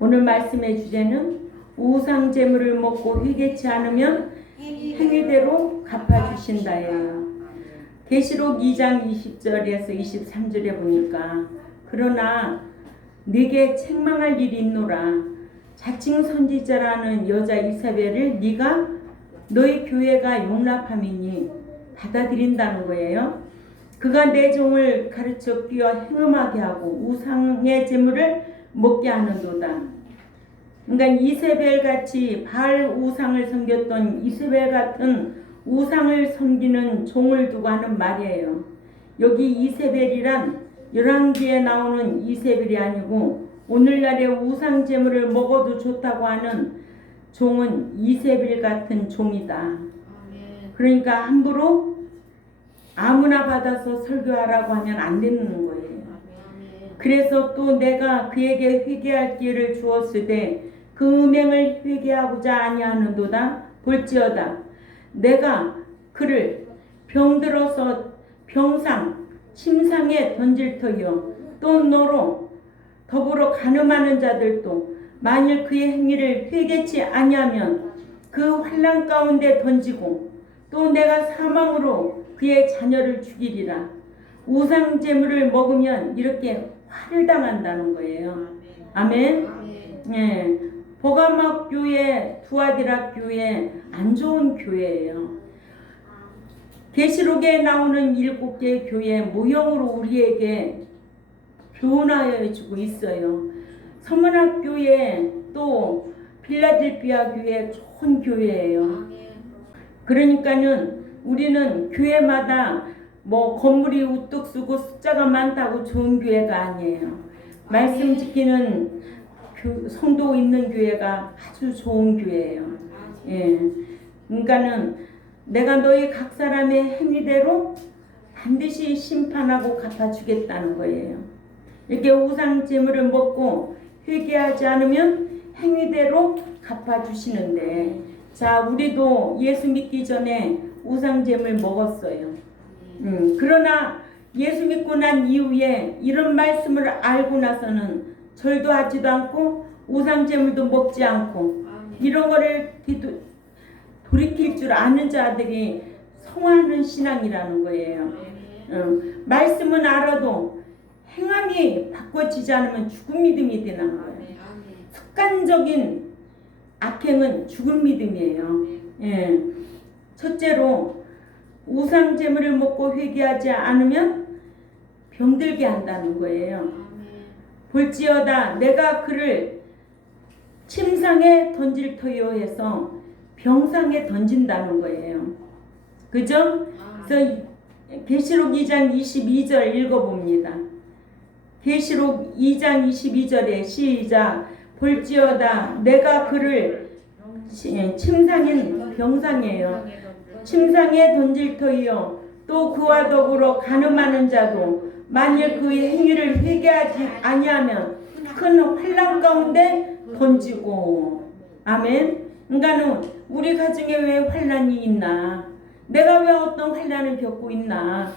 오늘 말씀의 주제는 우상 제물을 먹고 회개치 않으면 행위대로 갚아주신다예요. 계시록 2장 20절에서 23절에 보니까 그러나 네게 책망할 일이 있노라. 자칭 선지자라는 여자 이사벨을 네가 너희 교회가 용납함이니 받아들인다는 거예요. 그가 내 종을 가르쳐 끼어 행음하게 하고 우상의 제물을 먹게 하는도다. 그러니까 이세벨 같이 바알 우상을 섬겼던 이세벨 같은 우상을 섬기는 종을 두고 하는 말이에요. 여기 이세벨이란 열왕기에 나오는 이세벨이 아니고 오늘날의 우상 제물을 먹어도 좋다고 하는 종은 이세벨 같은 종이다. 그러니까 함부로 아무나 받아서 설교하라고 하면 안 되는 거예요. 그래서 또 내가 그에게 회개할 기회를 주었으되 그 음행을 회개하고자 아니하는도다. 볼지어다 내가 그를 병들어서 병상 침상에 던질 터이요 또 너로 더불어 간음하는 자들도 만일 그의 행위를 회개치 아니하면 그 환난 가운데 던지고 또 내가 사망으로 그의 자녀를 죽이리라. 우상 제물을 먹으면 이렇게 화를 당한다는 거예요. 아멘. 예. 보가막 교회, 두아디라 교회 안 좋은 교회예요. 계시록에 나오는 7개의 교회 모형으로 우리에게 교훈하여 주고 있어요. 서문학 교회 또 필라델피아 교회 좋은 교회예요. 그러니까는 우리는 교회마다 뭐 건물이 우뚝 쓰고 숫자가 많다고 좋은 교회가 아니에요. 말씀 지키는 성도 있는 교회가 아주 좋은 교회예요. 예. 그러니까는 내가 너희 각 사람의 행위대로 반드시 심판하고 갚아주겠다는 거예요. 이렇게 우상 제물을 먹고 회개하지 않으면 행위대로 갚아주시는데, 자, 우리도 예수 믿기 전에 우상 제물 먹었어요. 그러나 예수 믿고 난 이후에 이런 말씀을 알고 나서는 절도 하지도 않고 우상 제물도 먹지 않고 이런 거를 돌이킬 줄 아는 자들이 성화하는 신앙이라는 거예요. 말씀은 알아도 행함이 바꿔지지 않으면 죽은 믿음이 되는 거예요. 습관적인 악행은 죽은 믿음이에요. 예. 첫째로 우상 제물을 먹고 회개하지 않으면 병들게 한다는 거예요. 볼지어다 내가 그를 침상에 던질 터이요 해서 병상에 던진다는 거예요. 그죠? 그래서 계시록 2장 22절 읽어봅니다. 계시록 2장 22절에 시작. 볼지어다 내가 그를 침상인 병상이에요. 침상에 던질 터이요 또 그와 더불어 간음하는 자도 만일 그의 행위를 회개하지 아니하면 큰 환난 가운데 던지고. 아멘. 그러니까는 우리 가정에 왜 환난이 있나, 내가 왜 어떤 환난을 겪고 있나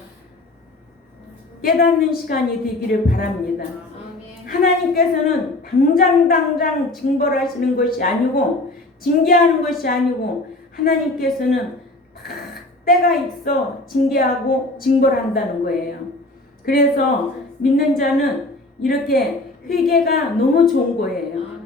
깨닫는 시간이 되기를 바랍니다. 하나님께서는 당장 징벌하시는 것이 아니고 징계하는 것이 아니고 하나님께서는 다 때가 있어 징계하고 징벌한다는 거예요. 그래서 믿는 자는 이렇게 회개가 너무 좋은 거예요.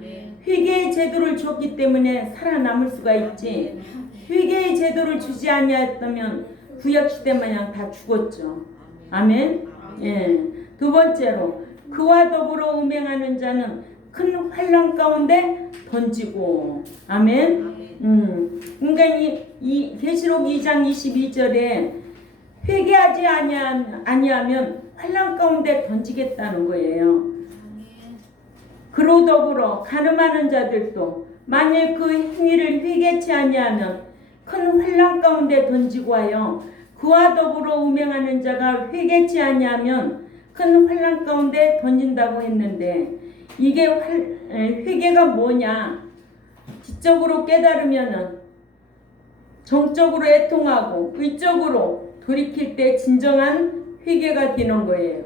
회개의 제도를 줬기 때문에 살아남을 수가 있지, 회개의 제도를 주지 아니했다면 구약시대 마냥 다 죽었죠. 아멘. 예. 두 번째로 그와 더불어 음행하는 자는 큰 환난 가운데 던지고. 아멘. 그러니까 이 계시록 2장 22절에 회개하지 아니하면 환난 가운데 던지겠다는 거예요. 그로 더불어 간음하는 자들도 만일 그 행위를 회개치 아니하면 큰 환난 가운데 던지고 하여 그와 더불어 음행하는 자가 회개치 아니하면 큰 환난 가운데 던진다고 했는데, 이게 회개가 뭐냐? 지적으로 깨달으면은 정적으로 애통하고 의적으로 돌이킬 때 진정한 회개가 되는 거예요.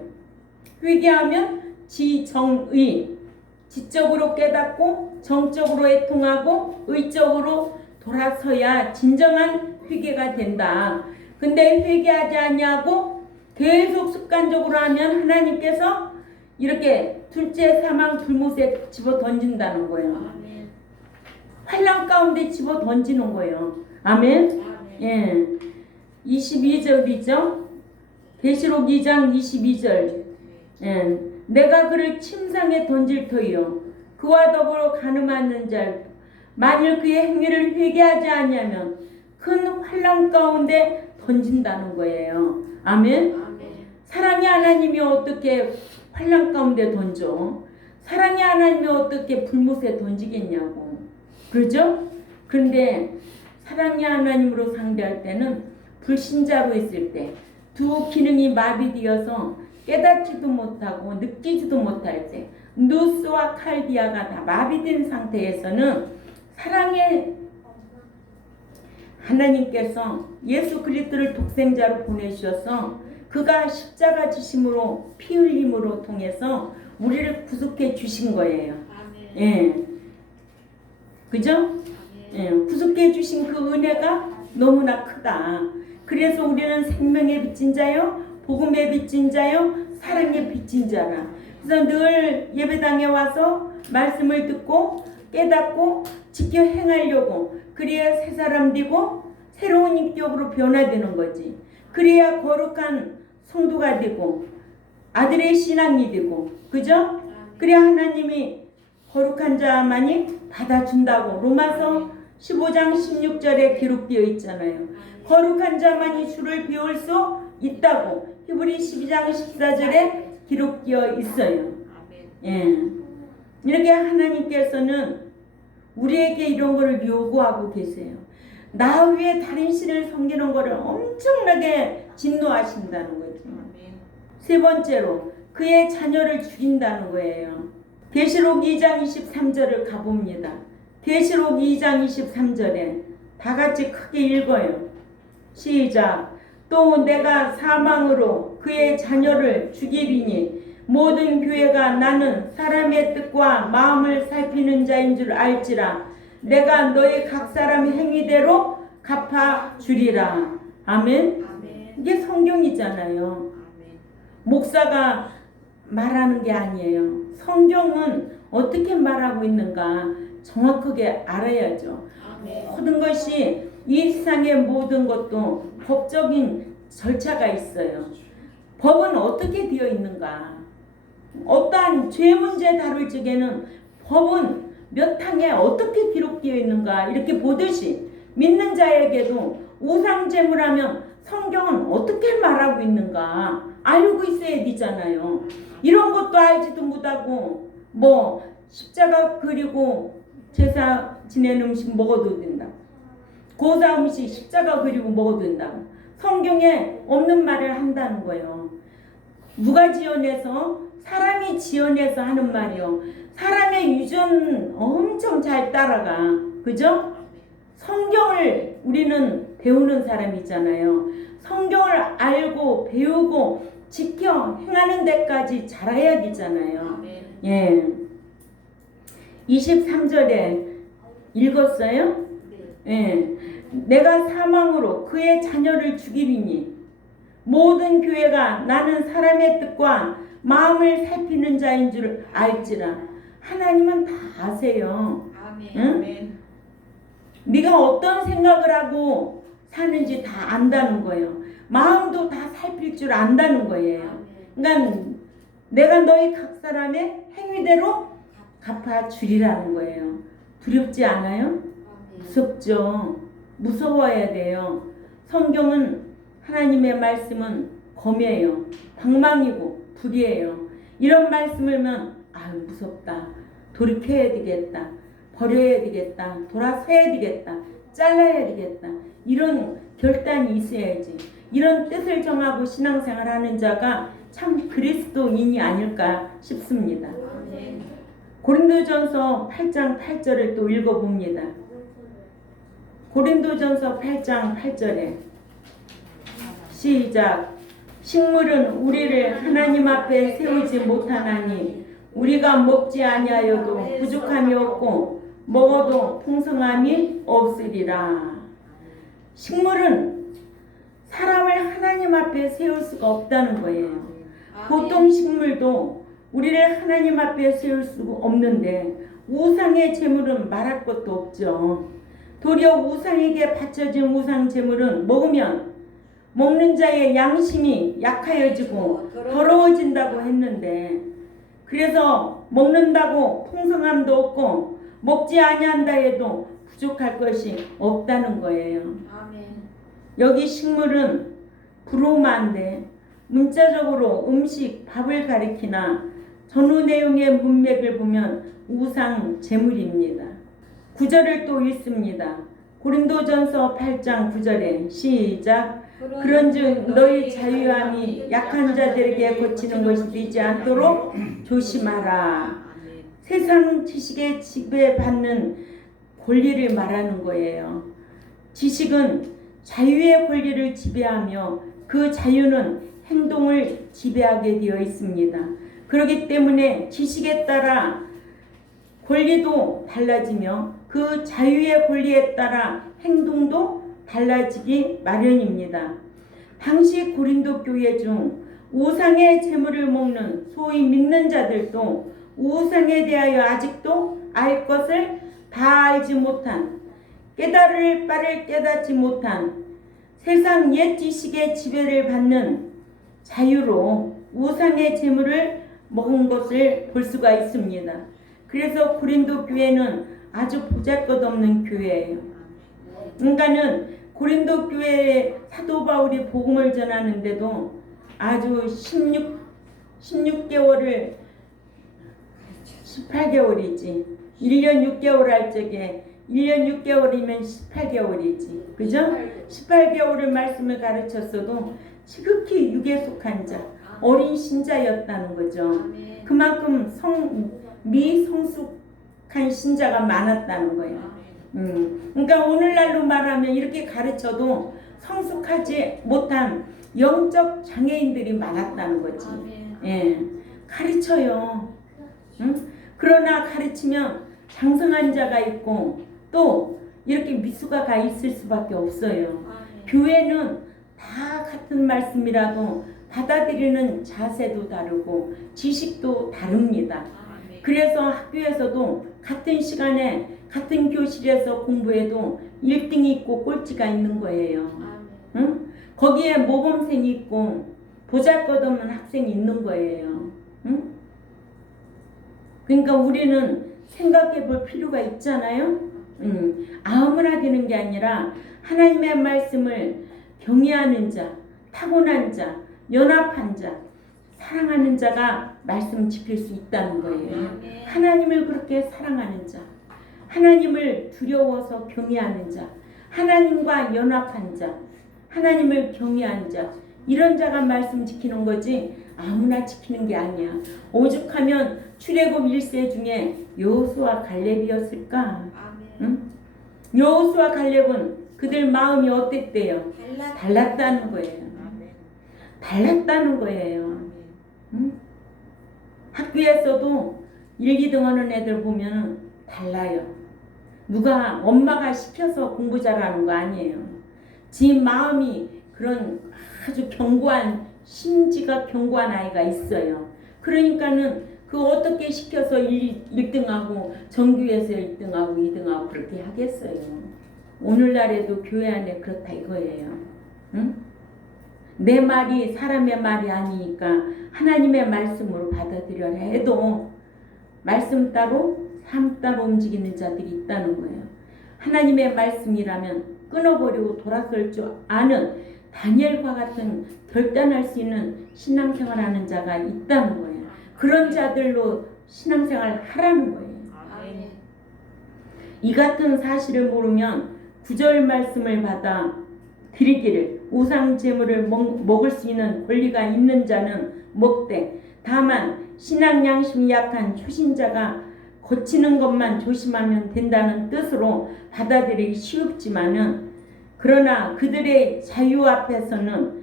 회개하면 지정의, 지적으로 깨닫고 정적으로 애통하고 의적으로 돌아서야 진정한 회개가 된다. 근데 회개하지 않냐고 계속 습관적으로 하면 하나님께서 이렇게 둘째 사망 불못에 집어 던진다는 거예요. 환난 가운데 집어 던지는 거예요. 아멘. 예. 22절이죠. 계시록 2장 22절. 예. 내가 그를 침상에 던질 터이요 그와 더불어 가늠하는 자 만일 그의 행위를 회개하지 않으면 큰 환난 가운데 던진다는 거예요. 아멘. 사랑의 하나님이 어떻게 환난 가운데 던져? 사랑의 하나님이 어떻게 불못에 던지겠냐고. 그렇죠? 그런데 사랑의 하나님으로 상대할 때는 불신자로 있을 때 두 기능이 마비되어서 깨닫지도 못하고 느끼지도 못할 때 누스와 칼디아가 다 마비된 상태에서는 사랑의 하나님께서 예수 그리스도를 독생자로 보내주셔서 그가 십자가 지심으로 피 흘림으로 통해서 우리를 구속해 주신 거예요. 예. 그죠? 예. 구속해 주신 그 은혜가 너무나 크다. 그래서 우리는 생명의 빚진 자요, 복음의 빚진 자요, 사랑의 빚진 자라. 그래서 늘 예배당에 와서 말씀을 듣고 깨닫고 지켜 행하려고 그래야 새 사람 되고 새로운 인격으로 변화되는 거지. 그래야 거룩한 성도가 되고 아들의 신앙이 되고, 그죠? 그래야 하나님이 거룩한 자만이 받아준다고 로마서 15장 16절에 기록되어 있잖아요. 거룩한 자만이 주를 배울 수 있다고 히브리 12장 14절에 기록되어 있어요. 예. 이렇게 하나님께서는 우리에게 이런 거를 요구하고 계세요. 나 위에 다른 신을 섬기는 거를 엄청나게 진노하신다는 거죠. 세 번째로 그의 자녀를 죽인다는 거예요. 계시록 2장 23절을 가봅니다. 계시록 2장 23절에 다 같이 크게 읽어요. 시작. 또 내가 사망으로 그의 자녀를 죽이리니 모든 교회가 나는 사람의 뜻과 마음을 살피는 자인 줄 알지라. 내가 너희 각 사람의 행위대로 갚아주리라. 아멘. 이게 성경이잖아요. 목사가 말하는 게 아니에요. 성경은 어떻게 말하고 있는가 정확하게 알아야죠. 모든 것이 이 세상의 모든 것도 법적인 절차가 있어요. 법은 어떻게 되어 있는가? 어떠한 죄 문제 다룰 적에는 법은 몇 항에 어떻게 기록되어 있는가 이렇게 보듯이 믿는 자에게도 우상 제물하면 성경은 어떻게 말하고 있는가 알고 있어야 되잖아요. 이런 것도 알지도 못하고 뭐 십자가 그리고 제사 지낸 음식 먹어도 된다. 고사 음식 십자가 그리고 먹어도 된다. 성경에 없는 말을 한다는 거예요. 누가 지어내서? 사람이 지어내서 하는 말이요. 사람의 유전 엄청 잘 따라가. 그죠? 성경을 우리는 배우는 사람이잖아요. 성경을 알고 배우고 지켜 행하는 데까지 잘해야 되잖아요. 예. 23절에 읽었어요? 예. 내가 사망으로 그의 자녀를 죽이리니 모든 교회가 나는 사람의 뜻과 마음을 살피는 자인 줄 알지라. 하나님은 다 아세요. 응? 네가 어떤 생각을 하고 사는지 다 안다는 거예요. 마음도 다 살필 줄 안다는 거예요. 그러니까 내가 너희 각 사람의 행위대로 갚아주리라는 거예요. 두렵지 않아요? 무섭죠. 무서워야 돼요. 성경은 하나님의 말씀은 검이에요. 방망이고 불이에요. 이런 말씀을면 무섭다. 돌이켜야 되겠다. 버려야 되겠다. 돌아서야 되겠다. 잘라야 되겠다. 이런 결단이 있어야지. 이런 뜻을 정하고 신앙생활하는 자가 참 그리스도인이 아닐까 싶습니다. 고린도전서 8장 8절을 또 읽어봅니다. 고린도전서 8장 8절에 시작. 식물은 우리를 하나님 앞에 세우지 못하나니 우리가 먹지 아니하여도 부족함이 없고 먹어도 풍성함이 없으리라. 식물은 사람을 하나님 앞에 세울 수가 없다는 거예요. 보통 식물도 우리를 하나님 앞에 세울 수가 없는데 우상의 제물은 말할 것도 없죠. 도리어 우상에게 바쳐진 우상 제물은 먹으면 먹는 자의 양심이 약하여지고 더러워진다고 했는데, 그래서 먹는다고 풍성함도 없고 먹지 아니한다 해도 부족할 것이 없다는 거예요. 아멘. 여기 식물은 브로마인데 문자적으로 음식, 밥을 가리키나 전후 내용의 문맥을 보면 우상 제물입니다. 구절을 또 읽습니다. 고린도전서 8장 9절에 시작. 그런즉 너희 자유함이 약한 자들에게 고치는 것이 되지 않도록 조심하라. 세상 지식에 지배받는 권리를 말하는 거예요. 지식은 자유의 권리를 지배하며 그 자유는 행동을 지배하게 되어 있습니다. 그렇기 때문에 지식에 따라 권리도 달라지며 그 자유의 권리에 따라 행동도 달라지기 마련입니다. 당시 고린도 교회 중 우상의 제물을 먹는 소위 믿는 자들도 우상에 대하여 아직도 알 것을 다 알지 못한, 깨달을 바를 깨닫지 못한 세상 옛 지식의 지배를 받는 자유로 우상의 제물을 먹은 것을 볼 수가 있습니다. 그래서 고린도 교회는 아주 보잘것없는 교회예요. 그러니까는 고린도 교회에 사도 바울이 복음을 전하는데도 아주 16개월을 18개월이지. 1년 6개월 할 적에 1년 6개월이면 18개월이지. 그죠? 18개월을 말씀을 가르쳤어도 지극히 육에 속한 자, 어린 신자였다는 거죠. 그만큼 미성숙한 신자가 많았다는 거예요. 그러니까 오늘날로 말하면 이렇게 가르쳐도 성숙하지 못한 영적 장애인들이 많았다는 거지. 예, 가르쳐요. 그러나 가르치면 장성한 자가 있고 또 이렇게 미숙아가 가 있을 수밖에 없어요. 교회는 다 같은 말씀이라도 받아들이는 자세도 다르고 지식도 다릅니다. 그래서 학교에서도 같은 시간에 같은 교실에서 공부해도 1등이 있고 꼴찌가 있는 거예요. 응? 거기에 모범생이 있고 보잘것없는 학생이 있는 거예요. 응? 그러니까 우리는 생각해 볼 필요가 있잖아요. 아무나 되는 게 아니라 하나님의 말씀을 경외하는 자, 타고난 자, 연합한 자, 사랑하는 자가 말씀 지킬 수 있다는 거예요. 하나님을 그렇게 사랑하는 자, 하나님을 두려워서 경외하는 자, 하나님과 연합한 자, 하나님을 경외하는 자, 이런 자가 말씀 지키는 거지 아무나 지키는 게 아니야. 오죽하면 출애굽 1세 중에 여호수아 갈렙이었을까? 응? 여호수아 갈렙은 그들 마음이 어땠대요? 달랐다는 거예요. 달랐다는 거예요. 응? 학교에서도 1, 2등 하는 애들 보면 달라요. 누가 엄마가 시켜서 공부 잘하는 거 아니에요. 지 마음이 그런 아주 견고한 심지가 견고한 아이가 있어요. 그러니까는 그 어떻게 시켜서 1등하고 정규에서 1등하고 2등하고 그렇게 하겠어요. 오늘날에도 교회 안에 그렇다 이거예요. 응? 내 말이 사람의 말이 아니니까 하나님의 말씀으로 받아들여야 해도 말씀 따로 삶 따로 움직이는 자들이 있다는 거예요. 하나님의 말씀이라면 끊어버리고 돌아설 줄 아는 다니엘과 같은 결단할 수 있는 신앙생활하는 자가 있다는 거예요. 그런 자들로 신앙생활 하라는 거예요. 이 같은 사실을 모르면 구절 말씀을 받아 드리기를 우상 제물을 먹을 수 있는 권리가 있는 자는 먹되 다만 신앙 양심이 약한 초신자가 고치는 것만 조심하면 된다는 뜻으로 받아들이기 쉽지만은 그러나 그들의 자유 앞에서는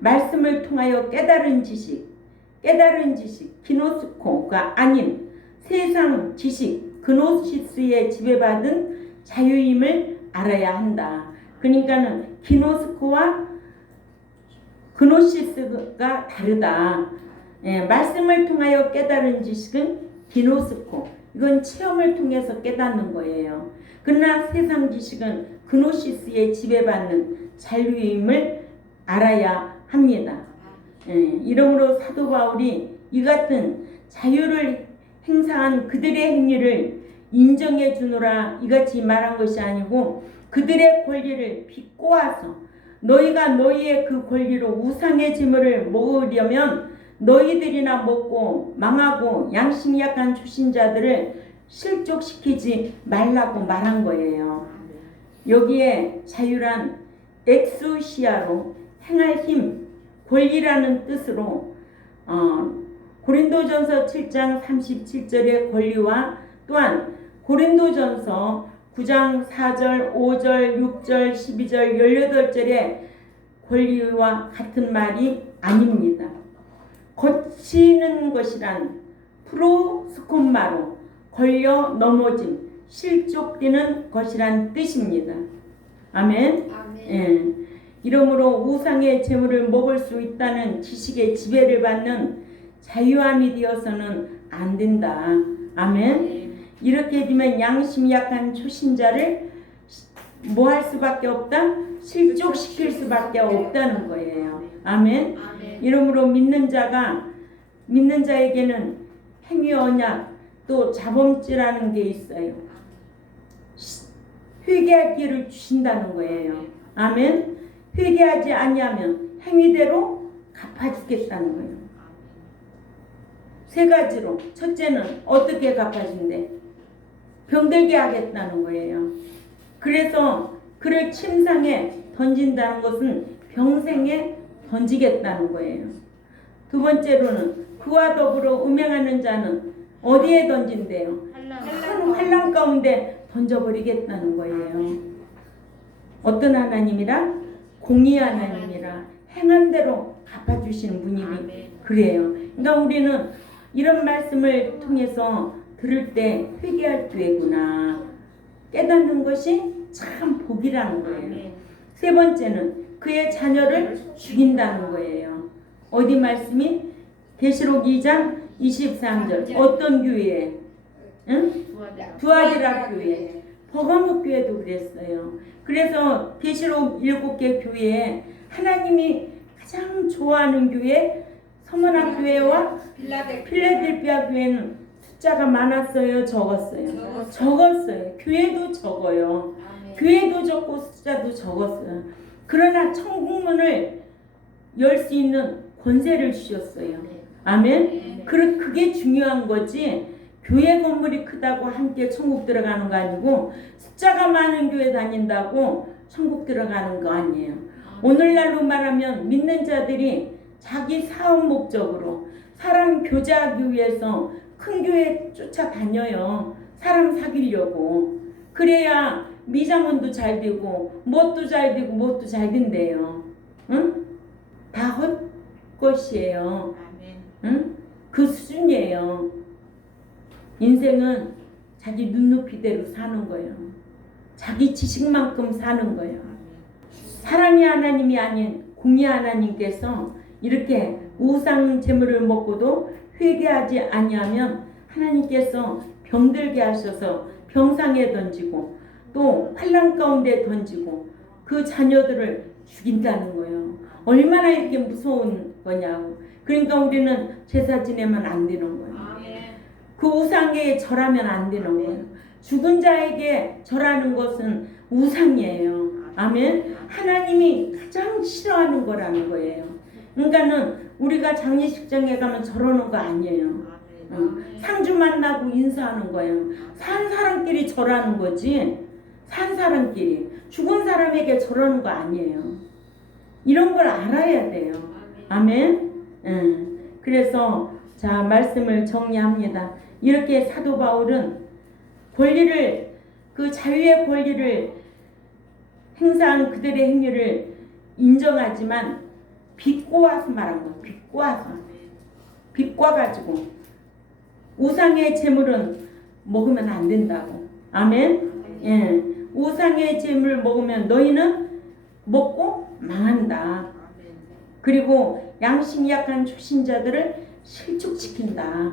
말씀을 통하여 깨달은 지식, 깨달은 지식 기노스코가 아닌 세상 지식 그노시스에 지배받은 자유임을 알아야 한다. 그러니까는 기노스코와 그노시스가 다르다. 예, 말씀을 통하여 깨달은 지식은 기노스코. 이건 체험을 통해서 깨닫는 거예요. 그러나 세상 지식은 그노시스에 지배받는 자유임을 알아야 합니다. 예, 이러므로 사도 바울이 이 같은 자유를 행사한 그들의 행위를 인정해 주노라 이같이 말한 것이 아니고 그들의 권리를 비꼬아서 너희가 너희의 그 권리로 우상의 제물을 먹으려면 너희들이나 먹고 망하고 양심이 약한 초신자들을 실족시키지 말라고 말한 거예요. 여기에 자유란 엑수시아로 행할 힘, 권리라는 뜻으로 고린도전서 7장 37절의 권리와 또한 고린도전서 9장 4절, 5절, 6절, 12절, 18절의 권리와 같은 말이 아닙니다. 거치는 것이란 프로스콤마로 걸려 넘어짐, 실족되는 것이란 뜻입니다. 아멘. 예. 이러므로 우상의 제물을 먹을 수 있다는 지식의 지배를 받는 자유함이 되어서는 안 된다. 아멘. 이렇게 되면 양심이 약한 초신자를 뭐 할 수밖에 없다? 실족시킬 수밖에 없다는 거예요. 아멘. 이러므로 믿는 자에게는 행위 언약 또 자범죄라는 게 있어요. 회개할 기회를 주신다는 거예요. 아멘. 회개하지 아니하면 행위대로 갚아주겠다는 거예요. 세 가지로 첫째는 어떻게 갚아준대? 병들게 하겠다는 거예요. 그래서 그를 침상에 던진다는 것은 평생에 던지겠다는 거예요. 두 번째로는 그와 더불어 음행하는 자는 어디에 던진대요? 큰 환난 가운데 던져버리겠다는 거예요. 어떤 하나님이라? 공의 하나님이라 행한 대로 갚아주시는 분이 그래요. 그러니까 우리는 이런 말씀을 통해서 들을 때 회개할 기회구나 깨닫는 것이 참 복이라는 거예요. 세 번째는 그의 자녀를 죽인다는 거예요. 어디 말씀이? 계시록 2장 23절 어떤 교회에? 응? 두아디라 교회, 버가모 교회도 그랬어요. 그래서 계시록 7개 교회에 하나님이 가장 좋아하는 교회 서머나 교회와 필라델피아 교회는 숫자가 많았어요? 적었어요? 적었어요. 교회도 적어요. 교회도 적고 숫자도 적었어요. 그러나 천국문을 열 수 있는 권세를 주셨어요. 아멘. 그게 중요한 거지. 교회 건물이 크다고 함께 천국 들어가는 거 아니고 숫자가 많은 교회 다닌다고 천국 들어가는 거 아니에요. 오늘날로 말하면 믿는 자들이 자기 사업 목적으로 사람 교제하기 위해서 큰 교회 쫓아다녀요. 사람 사귀려고. 그래야 미자문도 잘 되고 뭣도 잘 되고 뭣도 잘 된대요. 응? 다 헛것이에요. 응? 그 수준이에요. 인생은 자기 눈높이대로 사는 거예요. 자기 지식만큼 사는 거예요. 사랑의 하나님이 아닌 공의 하나님께서 이렇게 우상 제물을 먹고도 회개하지 아니하면 하나님께서 병들게 하셔서 병상에 던지고 또 환난 가운데 던지고 그 자녀들을 죽인다는 거예요. 얼마나 이렇게 무서운 거냐고. 그러니까 우리는 제사 지내면 안 되는 거예요. 그 우상에 절하면 안 되는 거예요. 죽은 자에게 절하는 것은 우상이에요. 아멘. 하나님이 가장 싫어하는 거라는 거예요. 그러니까는 우리가 장례식장에 가면 저러는 거 아니에요. 상주 만나고 인사하는 거예요. 산 사람끼리 절하는 거지. 산 사람끼리. 죽은 사람에게 저러는 거 아니에요. 이런 걸 알아야 돼요. 아멘. 그래서 자 말씀을 정리합니다. 이렇게 사도 바울은 권리를 그 자유의 권리를 행사한 그들의 행위를 인정하지만 비꼬아서 말한 거예요. 빛과 가지고 우상의 제물은 먹으면 안 된다고. 아멘. 예. 우상의 제물 먹으면 너희는 먹고 망한다. 그리고 양심이 약한 초신자들을 실족시킨다.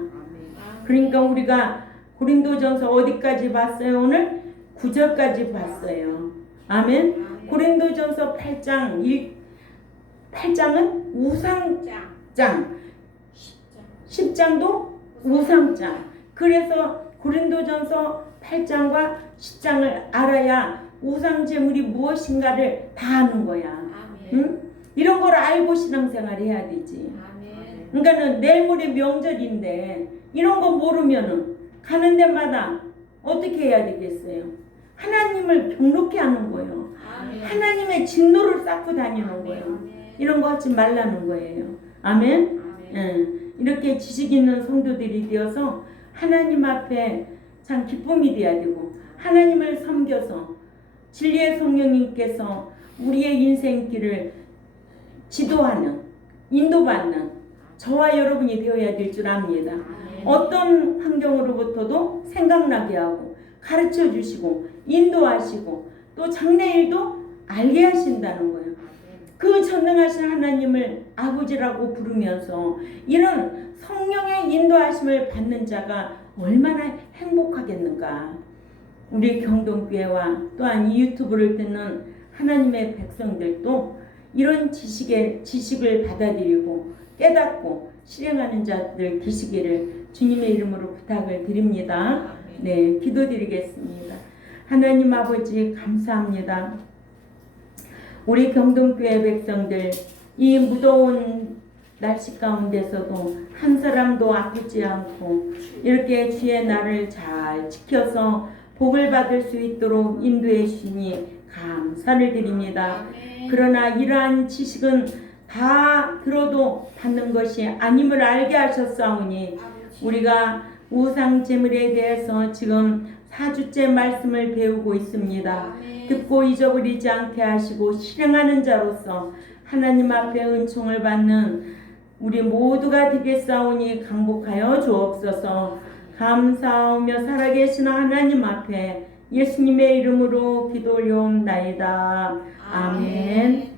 그러니까 우리가 고린도전서 어디까지 봤어요? 오늘 9절까지 봤어요. 아멘. 고린도전서 8장은 우상장, 10장도 우상장. 그래서 고린도전서 8장과 10장을 알아야 우상제물이 무엇인가를 다 아는 거야. 응? 이런 걸 알고 신앙생활 해야 되지. 그러니까는 내일 모레 명절인데 이런 거 모르면은 가는 데마다 어떻게 해야 되겠어요? 하나님을 경록케 하는 거예요. 하나님의 진노를 쌓고 다니는 거예요. 이런 거 하지 말라는 거예요. 아멘. 예. 이렇게 지식 있는 성도들이 되어서 하나님 앞에 참 기쁨이 되어야 되고 하나님을 섬겨서 진리의 성령님께서 우리의 인생길을 지도하는 인도받는 저와 여러분이 되어야 될 줄 압니다. 어떤 환경으로부터도 생각나게 하고 가르쳐 주시고 인도하시고 또 장래일도 알게 하신다는 거예요. 그 전능하신 하나님을 아버지라고 부르면서 이런 성령의 인도하심을 받는 자가 얼마나 행복하겠는가. 우리 경동교회와 또한 이 유튜브를 듣는 하나님의 백성들도 이런 지식을 받아들이고 깨닫고 실행하는 자들 되시기를 주님의 이름으로 부탁을 드립니다. 네, 기도드리겠습니다. 하나님 아버지 감사합니다. 우리 경동교회 백성들 이 무더운 날씨 가운데서도 한 사람도 아프지 않고 이렇게 주의 날을 잘 지켜서 복을 받을 수 있도록 인도해 주시니 감사를 드립니다. 그러나 이러한 지식은 다 들어도 받는 것이 아님을 알게 하셨사오니 우리가 우상 제물에 대해서 지금 4주째 말씀을 배우고 있습니다. 듣고 잊어버리지 않게 하시고 실행하는 자로서 하나님 앞에 은총을 받는 우리 모두가 되겠사오니 강복하여 주옵소서. 감사하며 살아계신 하나님 앞에 예수님의 이름으로 기도 올려옵나이다. 아멘.